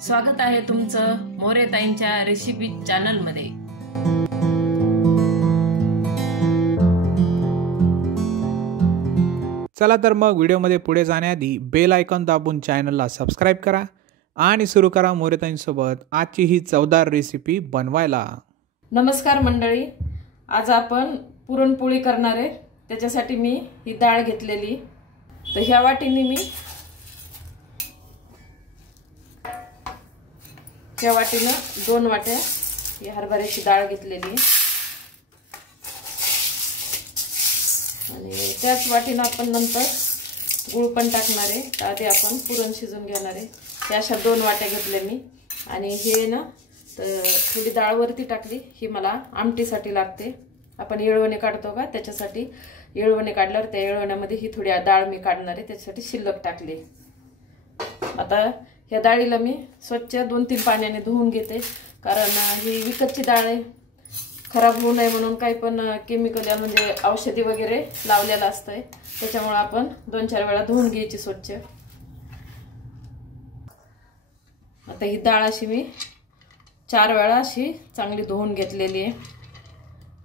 स्वागत आहे तुमचं मोरेताईंच्या रेसिपी चॅनल मध्ये। चला तर मग व्हिडिओमध्ये पुढे जाण्याआधी बेल आयकॉन दाबून चॅनलला सबस्क्राइब करा आणि सुरू करा मोरेताईंसोबत आजची ही चवदार रेसिपी बनवायला। नमस्कार मंडळी, आज आपण पुरणपोळी करणार आहे। त्याच्यासाठी मी ही डाळ घेतलेली, तर ह्या वाटीने मी ह्या वाटीने 2 वाट्या ही हरभऱ्याची डाळ घेतलेली आणि त्याच वाटीने आपण नंतर गूळ पण टाकणार आहे। आधी आपण पुरण शिजून घेणार आहे। त्या अशा 2 वाट्या घेतल्या मी आणि हे ना तर थोडी डाळ वरती टाकली, ही मला आमटीसाठी लागते। आपण येळवणे काढतो का, त्याच्यासाठी येळवणे काढल्यावर त्या येळवण्यामध्ये ही थोडी डाळ मी काढणार आहे, त्याच्यासाठी शिल्लक टाकली। आता या डाळीला मी स्वच्छ 2-3 पाण्याने धुवून घेते, कारण ही विकतची डाळ आहे, खराब होऊ नये म्हणून काही पण केमिकल म्हणजे औषधी वगैरे लावलेलं असतंय, त्याच्यामुळे आपण 2-4 वेळा धुवून घ्यायची स्वच्छ। आता ही डाळ अशी मी 4 वेळा अशी चांगली धुवून घेतलेली आहे।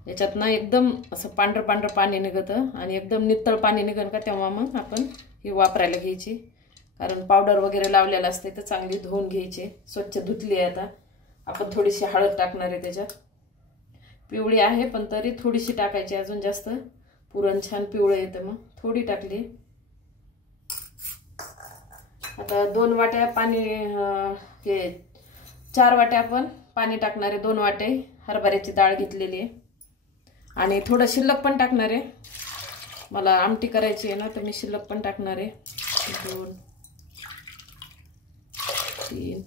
याच्यात ना एकदम असं पांढरं पाणी निघतं आणि एकदम नितळ पाणी निघन का तेव्हा मग आपण ही वापरायला घ्यायची, कारण पावडर वगैरे लावलेलं असते, तर चांगली धुवून घ्यायची। स्वच्छ धुतली आहे। आता आपण थोडीशी हळद टाकणार आहे, त्याच्यात पिवळी आहे पण तरी थोडीशी टाकायची, अजून जास्त पुरण छान पिवळं येतं, मग थोडी टाकली। आता 2 वाट्या पाणी, हे 4 वाट्या आपण पाणी टाकणार आहे। 2 वाटे हरभऱ्याची डाळ घेतलेली आहे आणि थोडं शिल्लक पण टाकणार आहे, मला आमटी करायची आहे ना, तर मी शिल्लक पण टाकणार आहे। 2 3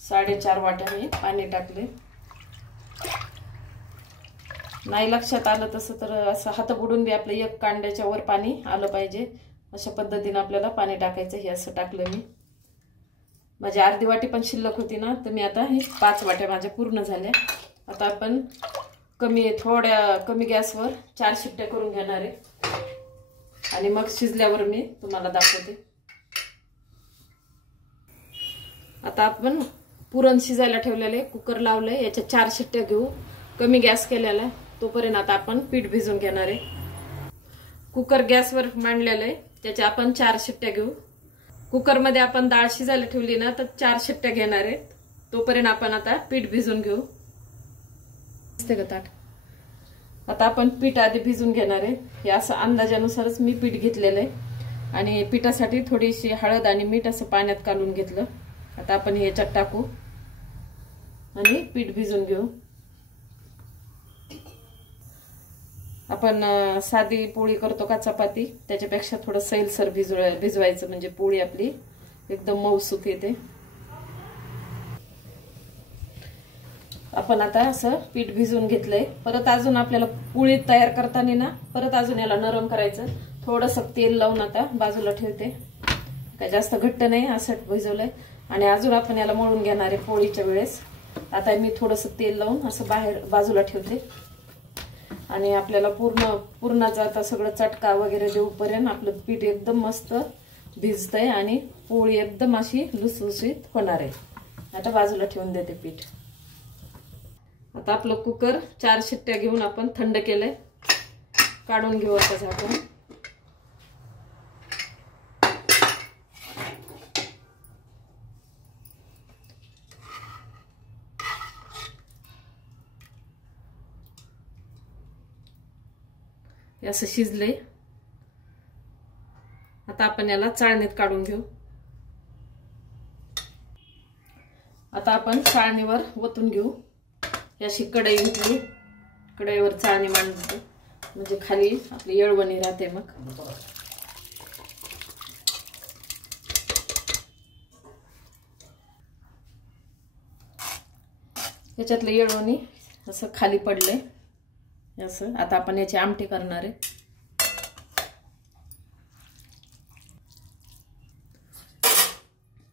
4.5 वाट्या मी पाणी टाकले। नाही लक्षात आलं तसं तर असं हात बुडून बी आपलं 1 कांड्याच्या वर पाणी आलं पाहिजे, अशा पद्धतीने आपल्याला पाणी टाकायचं। हे असं टाकलं मी, माझी अर्धी वाटी पण शिल्लक होती ना, तर मी आता हे 5 वाट्या माझ्या पूर्ण झाल्या। आता आपण थोड्या कमी गॅसवर 4 शिट्ट्या करून घेणार आहे आणि मग शिजल्यावर मी तुम्हाला दाखवते। आता आपण पुरण शिजायला ठेवलेले, कुकर लावलंय, याच्या 4 शिट्ट्या घेऊ, कमी गॅस केलेला आहे। तोपर्यंत आता आपण पीठ भिजून घेणार आहे। कुकर गॅसवर मांडलेलं आहे, त्याच्या आपण 4 शिट्ट्या घेऊ। कुकर मध्ये आपण डाळ शिजायला ठेवली ना, तर 4 शिट्ट्या घेणार आहे। तोपर्यंत आपण आता पीठ भिजून घेऊ। आता आपण पीठ आधी भिजून घेणार आहे। हे असं अंदाजानुसारच मी पीठ घेतलेलं आहे आणि पिठासाठी थोडीशी हळद आणि मीठ असं पाण्यात काढून घेतलं। आता आपण हे याच्यात टाकू आणि पीठ भिजून घेऊ। आपण साधी पोळी करतो का चपाती, त्याच्यापेक्षा थोडं सैलसर भिजवायचं, म्हणजे पोळी आपली एकदम मऊसूत येते। आपण आता असं पीठ भिजवून घेतलंय। परत अजून आपल्याला पोळी तयार करताना ना परत अजून याला नरम करायचं, थोडंसं तेल लावून आता बाजूला ठेवते, काय जास्त घट्ट नाही असं भिजवलंय। आणि अजून आपण याला मळून घेणार आहे पोळीच्या वेळेस। आता मी थोडंसं तेल लावून असं बाहेर बाजूला ठेवते आणि आपल्याला पुरणाचा आता सगळं चटका वगैरे देऊपर्यंत आपलं पीठ एकदम मस्त भिजतंय आणि पोळी एकदम अशी लुसलुसीत होणार आहे। आता बाजूला ठेवून देते पीठ। आता आपलं कुकर 4 शिट्ट्या घेऊन आपण थंड केलंय, काढून घेऊ आता झाकण। असं शिजले, आता आपण याला चाळणीत काढून घेऊ। आता आपण चाळणीवर ओतून घेऊ। अशी कढई घेतली, कढईवर चाळणी मांडतो, म्हणजे खाली आपली येळवणी राहते। मग याच्यातलं येळवणी असं खाली पडलंय असं। आता आपण याची आमटी करणार आहे।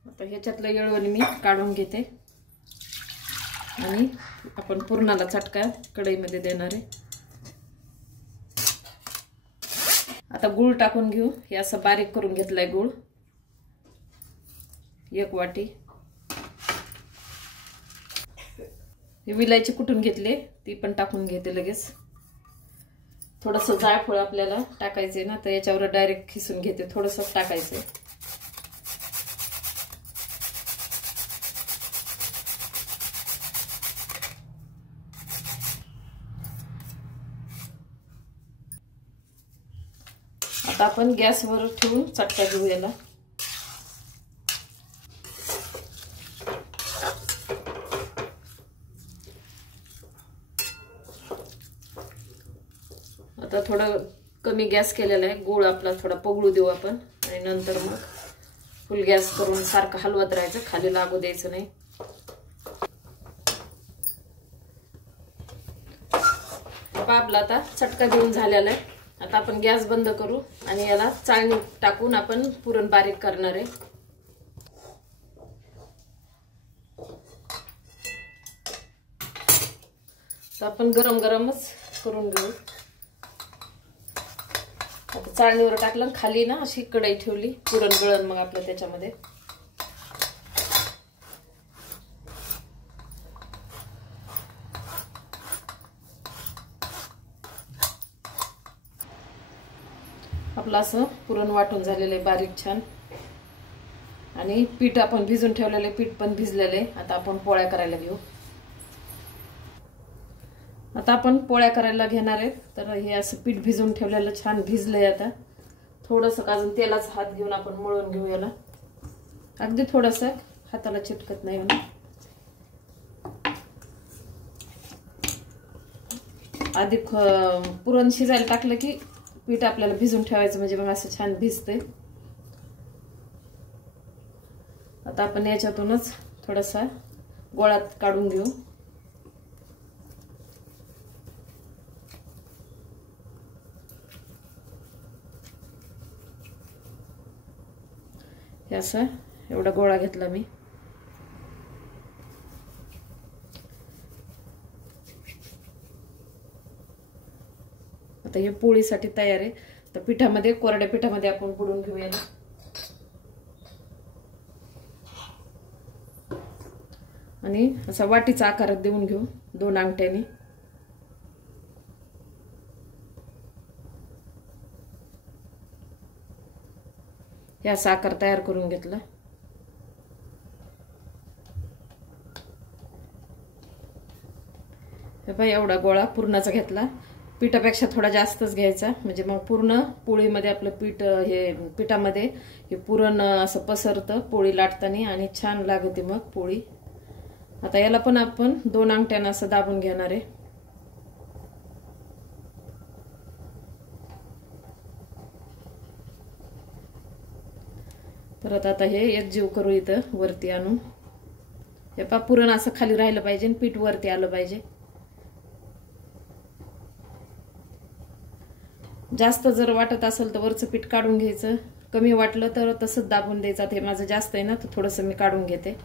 आता ह्याच्यातलं येळवणी मी काढून घेते आणि आपण पुरणाला चटका कढईमध्ये देणार आहे। आता गूळ टाकून घेऊ. हे असं बारीक करून घेतलाय गूळ, 1 वाटी. हे विलायची कुटून घेतले ती पण टाकून घेते लगेच. थोडंसं जायफळ आपल्याला टाकायचे ना, तर याच्यावर डायरेक्ट खिसून घेते, थोडंसं टाकायचं. आता आपण गॅसवर ठेवून चटका घेऊ याला. आता थोडं कमी गॅस केलेला आहे. गूळ आपला थोडा पगळू देऊ आपण आणि नंतर मग फुल गॅस करून सारखं हलवत राहायचं, खाली लागू द्यायचं नाही. आपला आता चटका घेऊन झालेला आहे. आता आपण गॅस बंद करू आणि याला चाळणी टाकून आपण पुरण बारीक करणार आहे. तर आपण गरम गरमच करून घेऊ. आता चाळणीवर टाकलं, खाली ना अशी कढई ठेवली, पुरण गळण मग आपलं त्याच्यामध्ये. आपलं असं पुरण वाटून झालेलं आहे बारीक छान. आणि पीठ आपण भिजून ठेवलेले, पीठ पण भिजलेले. आता आपण पोळ्या करायला घेऊ. आता आपण पोळ्या करायला घेणार आहे. तर हे असं पीठ भिजून ठेवलेलं छान भिजलंय. आता थोडंसं अजून तेलाचा हात घेऊन आपण मळून घेऊ याला. अगदी थोडंसं, हाताला चिटकत नाही म्हणून. आधी पुरण शिजायला टाकलं की पीठ आपल्याला भिजून ठेवायचं, म्हणजे मग असं छान भिजतंय. आता आपण याच्यातूनच थोडासा गोळा काढून घेऊ. हे असं एवढा गोळा घेतला मी. आता हे पोळीसाठी तयार आहे. तर पिठामध्ये, कोरड्या पिठामध्ये आपण बुडवून घेऊया ना. आणि असा वाटीचा आकारात देऊन घेऊ 2 अंगठ्याने. हे असा आकार तयार करून घेतला. हे पहा, एवढा गोळा पूर्णाचा घेतला. पिठापेक्षा थोडा जास्तच घ्यायचा, म्हणजे मग पूर्ण पोळीमध्ये आपलं पीठ, हे पिठामध्ये हे पुरण असं पसरतं पोळी लाटताना आणि छान लागते मग पोळी. आता याला पण आपण 2 अंगठ्यानं असं दाबून घेणार आहे. परत आता हे एकजीव करू इथं वरती आणून. हे पहा, पुरण असं खाली राहिलं पाहिजे, पीठ वरती आलं पाहिजे. जास्त जर वाटत असेल तर वरचं पीठ काढून घ्यायचं, कमी वाटलं तर तसंच दाबून द्यायचं. हे माझं जास्त आहे ना, तर थोडंसं मी काढून घेते.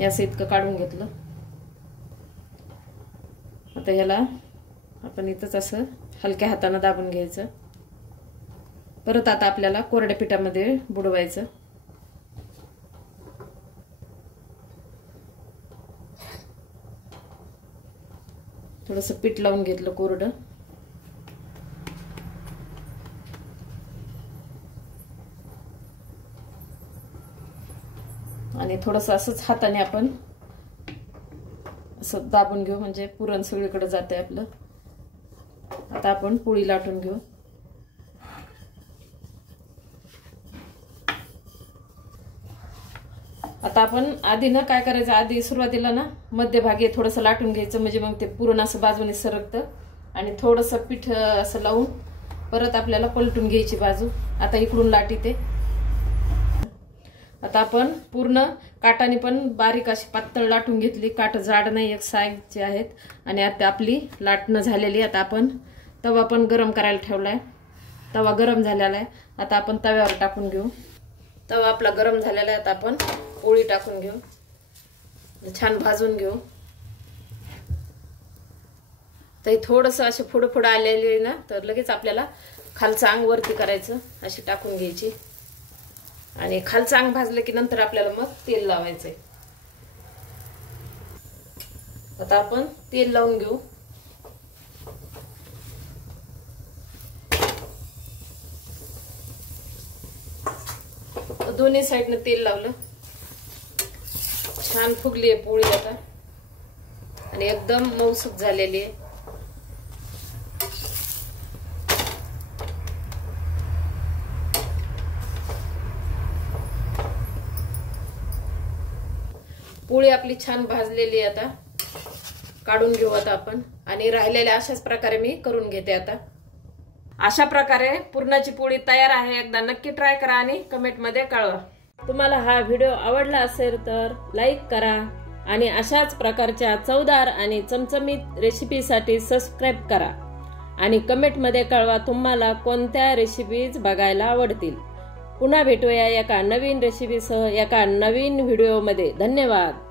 याचं इतकं काढून घेतलं. आता ह्याला आपण इथंच असं हलक्या हाताने दाबून घ्यायचं. परत आता आपल्याला कोरड्या पिठामध्ये बुडवायचं. थोडंसं पीठ लावून घेतलं कोरडं. आणि थोडंसं असंच हाताने आपण असं दाबून घेऊ, म्हणजे पुरण सगळीकडे जाते आपलं. आता आपण पोळी लाटून घेऊ. आता आपण आधी ना काय करायचं, आधी सुरुवातीला ना मध्यभागी थोडंसं लाटून घ्यायचं, म्हणजे मग ते पुरण असं बाजूने सरकतं. आणि थोडंसं पीठ असं लावून परत आपल्याला पलटून घ्यायची बाजू. आता इकडून लाटीते. आता आपण पूर्ण काटाने पण बारीक अशी पातळ लाटून घेतली. काट जाड नाही, एक साईजचे आहेत. आणि आता आपली लाटणं झालेली. आता आपण तवा पण गरम करायला ठेवलाय. तवा गरम झालेला आहे. आता आपण तव्यावर टाकून घेऊ. तवा आपला गरम झालेला आहे. आता आपण पोळी टाकून घेऊ, छान भाजून घेऊ. तर थोडंसं असे फुडं फुडं आलेले ना, तर लगेच आपल्याला खालचं अंग वरती करायचं, अशी टाकून घ्यायची आणि खालचं अंग भाजलं की नंतर आपल्याला मग तेल लावायचंय. आता आपण तेल लावून घेऊ. दोन्ही साईडने तेल लावलं. छान फुगली आहे पोळी आता आणि एकदम मऊसूत झालेली आहे. पोळी आपली छान भाजलेली आहे. आता काढून घेऊ आता आपण आणि राहिलेल्या अशाच प्रकारे मी करून घेते. आता अशा प्रकारे पुरणाची पोळी तयार आहे. एकदा नक्की ट्राय करा आणि कमेंट मध्ये कळवा. तुम्हाला हा व्हिडिओ आवडला असेल तर लाईक करा आणि अशाच प्रकारच्या चवदार आणि चमचमीत रेसिपीसाठी सबस्क्राईब करा आणि कमेंट मध्ये कळवा तुम्हाला कोणत्या रेसिपीज बघायला आवडतील. पुन्हा भेटूया एका नवीन रेसिपीसह एका नवीन व्हिडिओमध्ये. धन्यवाद.